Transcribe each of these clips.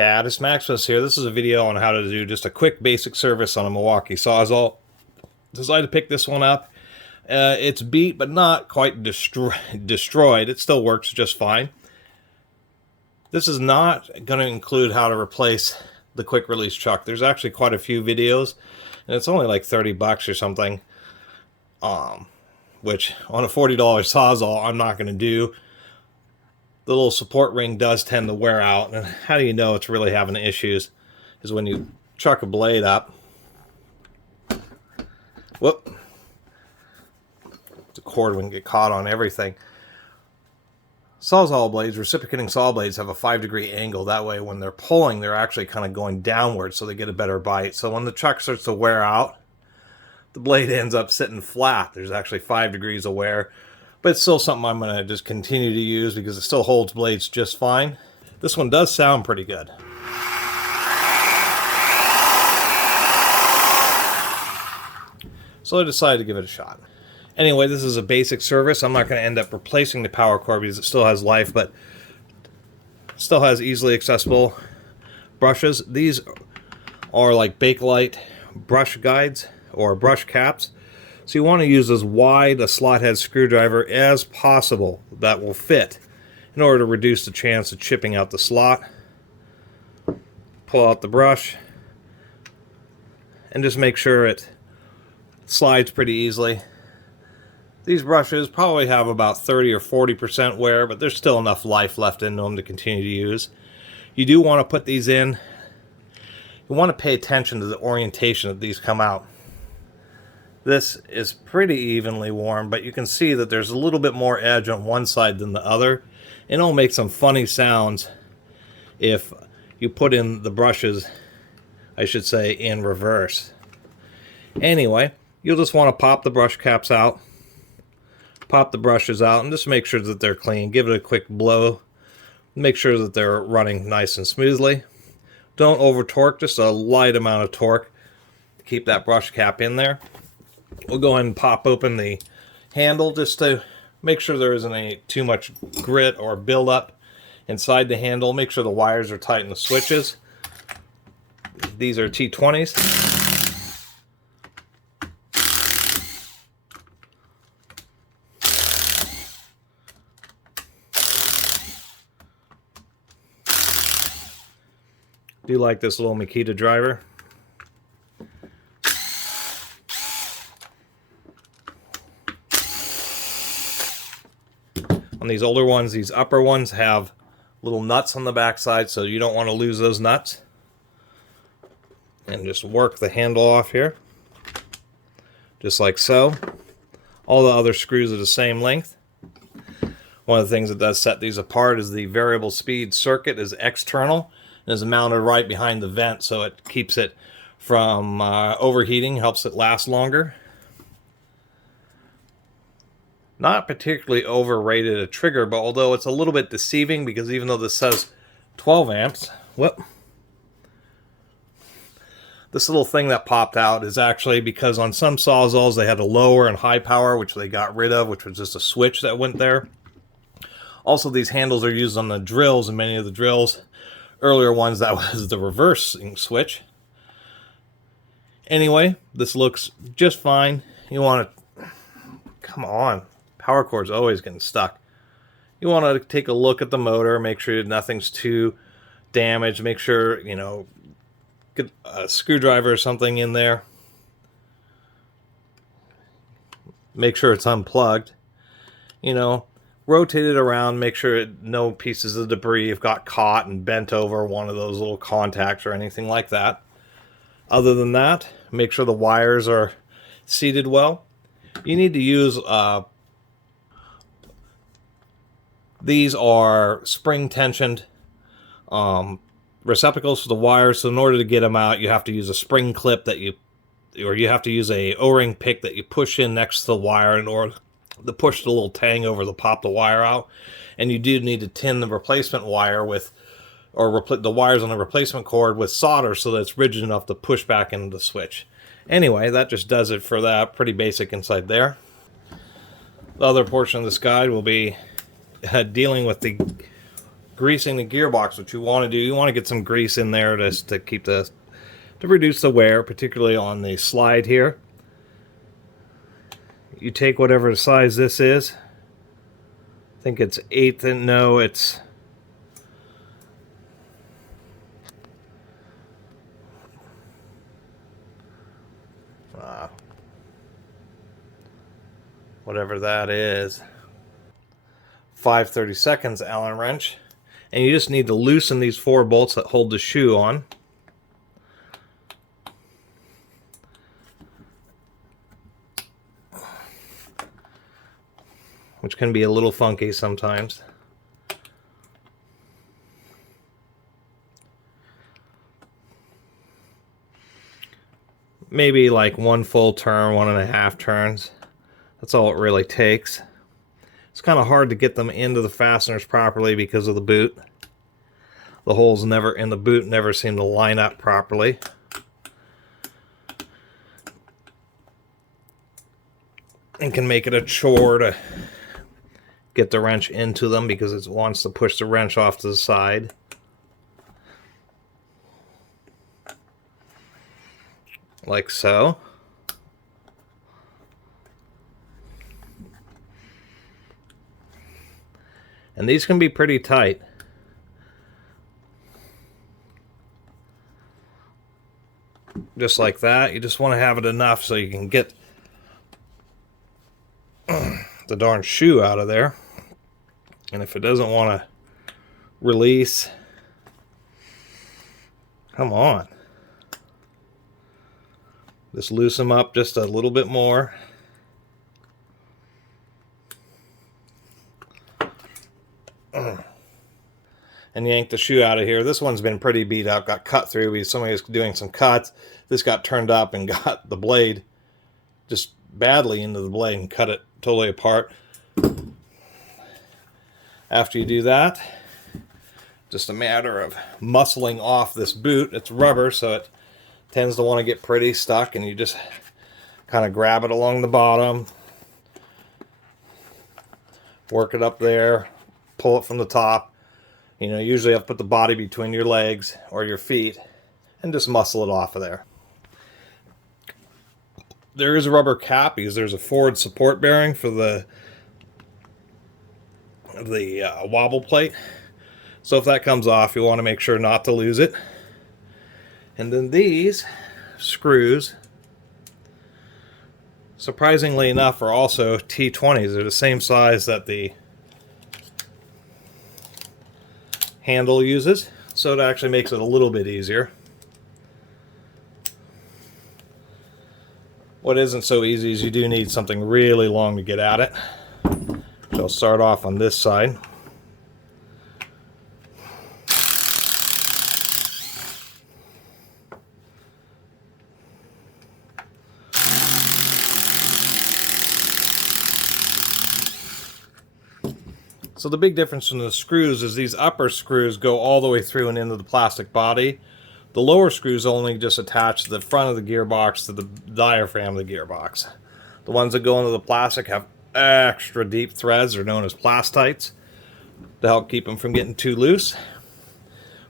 Catus, Maximus here. This is a video on how to do just a quick basic service on a Milwaukee Sawzall. Decided to pick this one up. It's beat, but not quite destroyed. It still works just fine. This is not going to include how to replace the quick release chuck. There's actually quite a few videos, and it's only like 30 bucks or something. Which on a $40 Sawzall I'm not going to do. The little support ring does tend to wear out, and how do you know it's really having issues is when you chuck a blade up. Whoop. The cord wouldn't get caught on everything. Sawzall blades, reciprocating saw blades, have a 5-degree angle. That way when they're pulling, they're actually kind of going downward, so they get a better bite. So when the chuck starts to wear out, the blade ends up sitting flat. There's actually 5 degrees of wear. But it's still something I'm going to just continue to use because it still holds blades just fine. This one does sound pretty good. So I decided to give it a shot. Anyway, this is a basic service. I'm not going to end up replacing the power cord because it still has life, but still has easily accessible brushes. These are like Bakelite brush guides or brush caps. So you want to use as wide a slot head screwdriver as possible that will fit in order to reduce the chance of chipping out the slot. Pull out the brush and just make sure it slides pretty easily. These brushes probably have about 30 or 40% wear, but there's still enough life left in them to continue to use. You do want to put these in. You want to pay attention to the orientation that these come out. This is pretty evenly worn, but you can see that there's a little bit more edge on one side than the other. And it'll make some funny sounds if you put in the brushes, I should say, in reverse. Anyway, you'll just want to pop the brush caps out, pop the brushes out, and just make sure that they're clean. Give it a quick blow. Make sure that they're running nice and smoothly. Don't over torque, just a light amount of torque to keep that brush cap in there. We'll go ahead and pop open the handle just to make sure there isn't any too much grit or buildup inside the handle. Make sure the wires are tight in the switches. These are T20s. Do like this little Makita driver. On these older ones, these upper ones have little nuts on the backside, so you don't want to lose those nuts. And just work the handle off here, just like so. All the other screws are the same length. One of the things that does set these apart is the variable speed circuit is external and is mounted right behind the vent, so it keeps it from overheating, helps it last longer. Not particularly overrated a trigger, but although it's a little bit deceiving because even though this says 12 amps, whoop, this little thing that popped out is actually because on some Sawzalls they had a lower and high power, which they got rid of, which was just a switch that went there. Also, these handles are used on the drills, and many of the drills, earlier ones, that was the reversing switch. Anyway, this looks just fine. You want to, come on. Power cord's always getting stuck. You want to take a look at the motor, make sure nothing's too damaged, make sure, you know, get a screwdriver or something in there. Make sure it's unplugged. You know, rotate it around, make sure no pieces of debris have got caught and bent over one of those little contacts or anything like that. Other than that, make sure the wires are seated well. You need to use these are spring tensioned receptacles for the wires, so in order to get them out you have to use a spring clip that you have to use a O-ring pick that you push in next to the wire in order to push the little tang over to pop the wire out. And you do need to tin the replacement wire with, or the wires on the replacement cord with solder so that it's rigid enough to push back into the switch. Anyway, that just does it for that. Pretty basic inside there. The other portion of this guide will be dealing with the greasing the gearbox, what you want to do, you want to get some grease in there to keep to reduce the wear, particularly on the slide here. You take whatever size this is. I think it's 1/8 inch. No, it's whatever that is. 5/32 Allen wrench. And you just need to loosen these 4 bolts that hold the shoe on. Which can be a little funky sometimes. Maybe like 1 full turn, 1.5 turns. That's all it really takes. It's kind of hard to get them into the fasteners properly because of the boot. The holes never in the boot never seem to line up properly. And can make it a chore to get the wrench into them because it wants to push the wrench off to the side. Like so. And these can be pretty tight. Just like that. You just want to have it enough so you can get the darn shoe out of there. And if it doesn't want to release, come on. Just loosen them up just a little bit more. And yank the shoe out of here. This one's been pretty beat up, got cut through because somebody was doing some cuts. This got turned up and got the blade just badly into the blade and cut it totally apart. After you do that, just a matter of muscling off this boot. It's rubber, so it tends to want to get pretty stuck, and you just kind of grab it along the bottom, work it up there, pull it from the top. You know, usually I'll put the body between your legs or your feet and just muscle it off of there. There is a rubber cap because there's a forward support bearing for the wobble plate. So if that comes off, you want to make sure not to lose it. And then these screws, surprisingly enough, are also T20s. They're the same size that the handle uses, so it actually makes it a little bit easier. What isn't so easy is you do need something really long to get at it. So I'll start off on this side. So the big difference from the screws is these upper screws go all the way through and into the plastic body. The lower screws only just attach the front of the gearbox to the diaphragm of the gearbox. The ones that go into the plastic have extra deep threads. They're known as plastites to help keep them from getting too loose.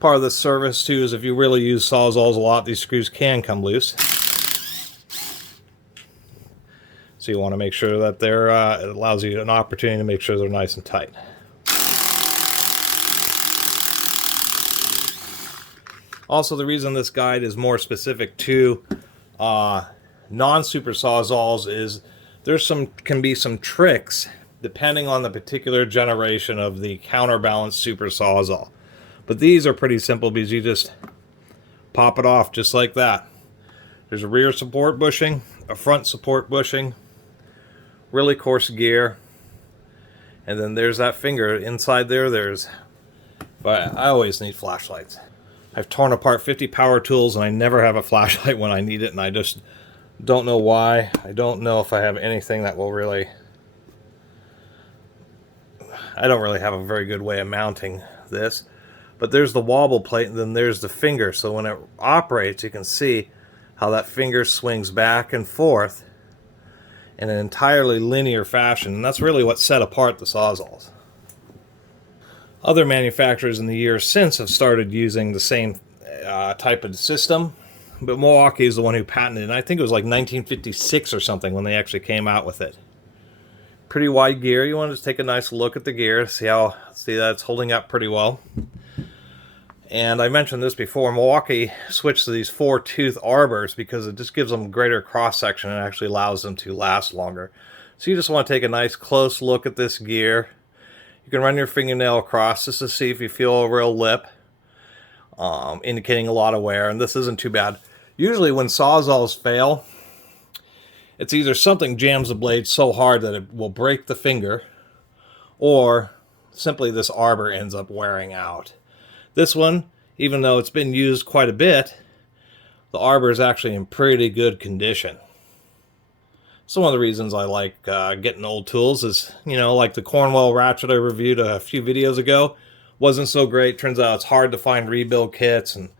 Part of the service too is if you really use Sawzalls a lot, these screws can come loose. So you want to make sure that they're, it allows you an opportunity to make sure they're nice and tight. Also, the reason this guide is more specific to non-super Sawzalls is can be some tricks depending on the particular generation of the counterbalanced super Sawzall. But these are pretty simple because you just pop it off just like that. There's a rear support bushing, a front support bushing, really coarse gear, and then there's that finger inside there. But I always need flashlights. I've torn apart 50 power tools and I never have a flashlight when I need it, and I just don't know why. I don't know if I have anything that will really... I don't really have a very good way of mounting this. But there's the wobble plate and then there's the finger. So when it operates, you can see how that finger swings back and forth in an entirely linear fashion. And that's really what set apart the Sawzalls. Other manufacturers in the years since have started using the same type of system, but Milwaukee is the one who patented it. And I think it was like 1956 or something when they actually came out with it. Pretty wide gear. You want to just take a nice look at the gear, see that it's holding up pretty well. And I mentioned this before, Milwaukee switched to these 4-tooth arbors because it just gives them greater cross-section and actually allows them to last longer. So you just want to take a nice close look at this gear. You can run your fingernail across just to see if you feel a real lip, indicating a lot of wear, and this isn't too bad. Usually when Sawzalls fail, it's either something jams the blade so hard that it will break the finger, or simply this arbor ends up wearing out. This one, even though it's been used quite a bit, the arbor is actually in pretty good condition. So one of the reasons I like getting old tools is, like the Cornwell ratchet I reviewed a few videos ago, wasn't so great. Turns out it's hard to find rebuild kits, and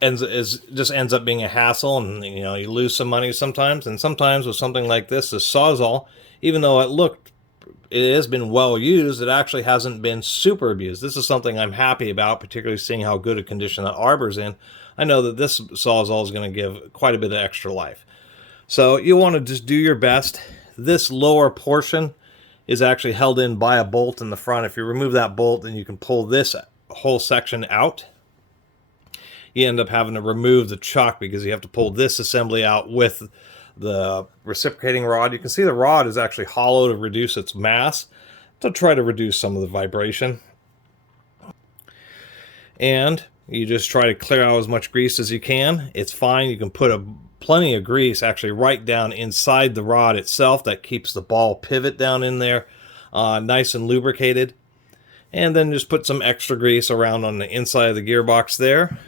just ends up being a hassle, and you lose some money sometimes. And sometimes with something like this Sawzall, even though it has been well used, it actually hasn't been super abused. This is something I'm happy about, particularly seeing how good a condition that arbor's in. I know that this Sawzall is going to give quite a bit of extra life. So you want to just do your best. This lower portion is actually held in by a bolt in the front. If you remove that bolt, then you can pull this whole section out. You end up having to remove the chuck because you have to pull this assembly out with the reciprocating rod. You can see the rod is actually hollow to reduce its mass, to try to reduce some of the vibration. And you just try to clear out as much grease as you can. It's fine. You can put plenty of grease actually right down inside the rod itself. That keeps the ball pivot down in there nice and lubricated. And then just put some extra grease around on the inside of the gearbox there.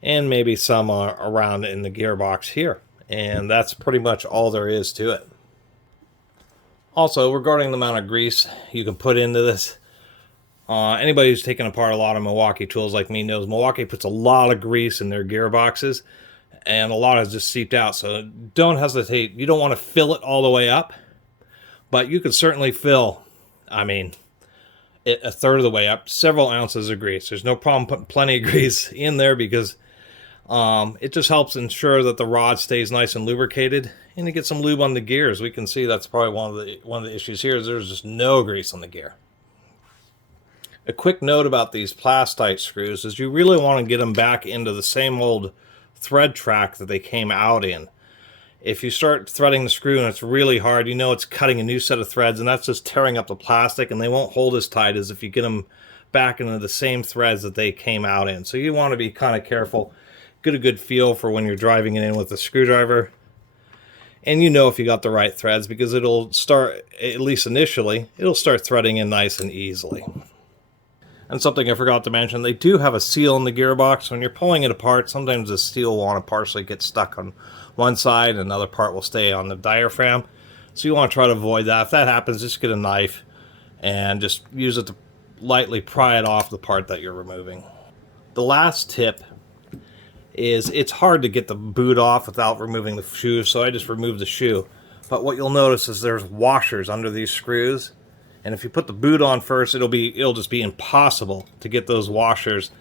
And maybe some around in the gearbox here. And that's pretty much all there is to it. Also, regarding the amount of grease you can put into this, anybody who's taken apart a lot of Milwaukee tools like me knows Milwaukee puts a lot of grease in their gearboxes, and a lot has just seeped out. So don't hesitate. You don't want to fill it all the way up, but you could certainly fill, it a third of the way up, several ounces of grease. There's no problem putting plenty of grease in there because it just helps ensure that the rod stays nice and lubricated, and to get some lube on the gears. We can see that's probably one of the issues here is there's just no grease on the gear. A quick note about these plastite screws is you really want to get them back into the same old thread track that they came out in. If you start threading the screw and it's really hard, it's cutting a new set of threads, and that's just tearing up the plastic, and they won't hold as tight as if you get them back into the same threads that they came out in. So you want to be kind of careful, get a good feel for when you're driving it in with the screwdriver. And if you got the right threads, because it'll start, at least initially, it'll start threading in nice and easily. And something I forgot to mention, they do have a seal in the gearbox. When you're pulling it apart, sometimes the steel will want to partially get stuck on one side, and another part will stay on the diaphragm. So you want to try to avoid that. If that happens, just get a knife and just use it to lightly pry it off the part that you're removing. The last tip is it's hard to get the boot off without removing the shoe, so I just removed the shoe. But what you'll notice is there's washers under these screws. And if you put the boot on first, it'll just be impossible to get those washers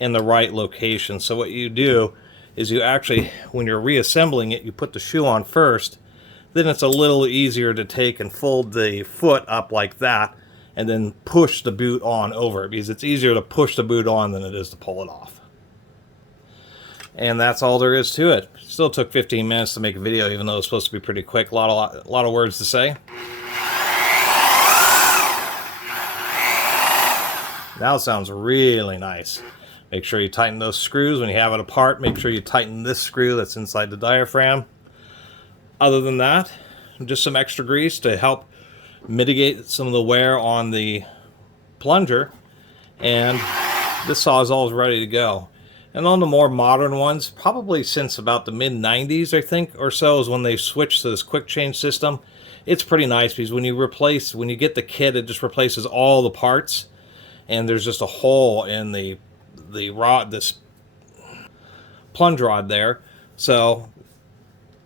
in the right location. So what you do is you actually, when you're reassembling it, you put the shoe on first. Then it's a little easier to take and fold the foot up like that, and then push the boot on over it, because it's easier to push the boot on than it is to pull it off. And that's all there is to it. Still took 15 minutes to make a video, even though it's supposed to be pretty quick. A lot of words to say. Now it sounds really nice. Make sure you tighten those screws when you have it apart. Make sure you tighten this screw that's inside the diaphragm. Other than that, just some extra grease to help mitigate some of the wear on the plunger. And this Sawzall is ready to go. And on the more modern ones, probably since about the mid-90s, I think, or so, is when they switched to this quick change system. It's pretty nice because when you get the kit, it just replaces all the parts. And there's just a hole in the rod, this plunge rod there. So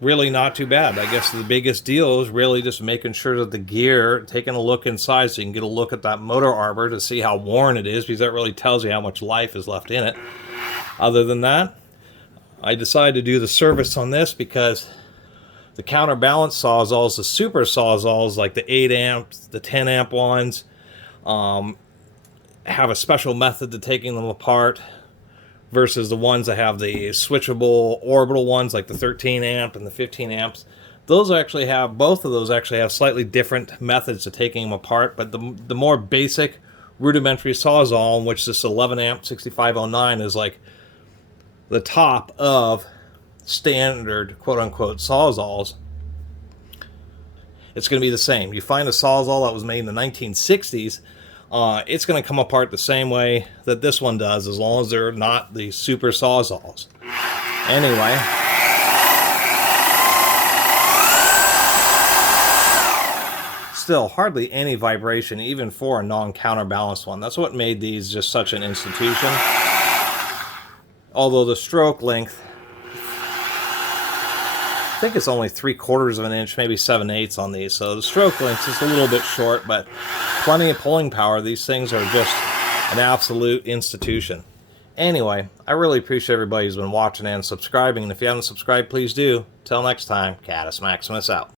really not too bad. I guess the biggest deal is really just making sure that the gear, taking a look inside so you can get a look at that motor arbor to see how worn it is, because that really tells you how much life is left in it. Other than that, I decided to do the service on this because the counterbalance Sawzalls, the super Sawzalls, like the 8 amps, the 10 amp ones, have a special method to taking them apart versus the ones that have the switchable orbital ones, like the 13 amp and the 15 amps. Both of those actually have slightly different methods to taking them apart, but the more basic rudimentary Sawzall, in which this 11 amp 6509 is like the top of standard quote-unquote Sawzalls, it's going to be the same. You find a Sawzall that was made in the 1960s, it's going to come apart the same way that this one does, as long as they're not the super Sawzalls. Anyway, still hardly any vibration, even for a non-counterbalanced one. That's what made these just such an institution. Although the stroke length, I think it's only 3/4 of an inch, maybe 7/8 on these. So the stroke length is a little bit short, but plenty of pulling power. These things are just an absolute institution. Anyway, I really appreciate everybody who's been watching and subscribing. And if you haven't subscribed, please do. Till next time, Catus Maximus out.